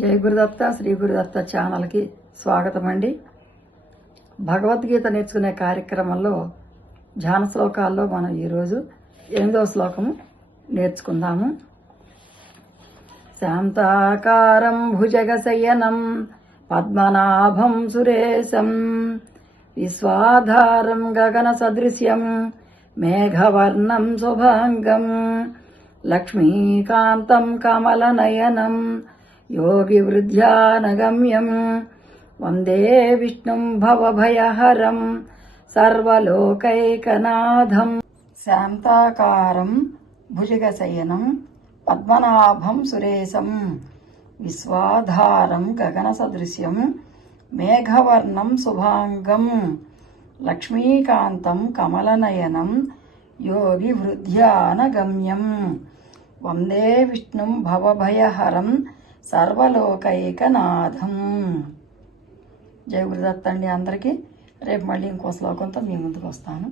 జై గురుదత్త శ్రీ గురుదత్త ఛానల్కి స్వాగతం అండి. భగవద్గీత నేర్చుకునే కార్యక్రమంలో ధ్యాన శ్లోకాల్లో మనం ఈరోజు 8వ శ్లోకము నేర్చుకుందాము. శాంతాకారం భుజగశయనం పద్మనాభం సురేశం విశ్వాధారం గగన సదృశ్యం మేఘవర్ణం శుభాంగం లక్ష్మీకాంతం కమలనయనం యోగి వృద్ధ్యానగమ్యం వందే విష్ణుం భవభయహరం సర్వలోకైకనాథం. శాంతాకారం భుజగశయనం పద్మనాభం సురేశం విశ్వాధారం గగన సదృశ్యం మేఘవర్ణం శుభాంగం లక్ష్మీకాంతం కమలనయనం యోగి వృద్ధ్యానగమ్యం వందే విష్ణుం భవభయహరం సర్వలోకైకనాథం. జయ గురుదత్త అండి అందరికీ. రేపు మళ్ళీ ఇంకో శ్లోకంతో మీ ముందుకు వస్తాను.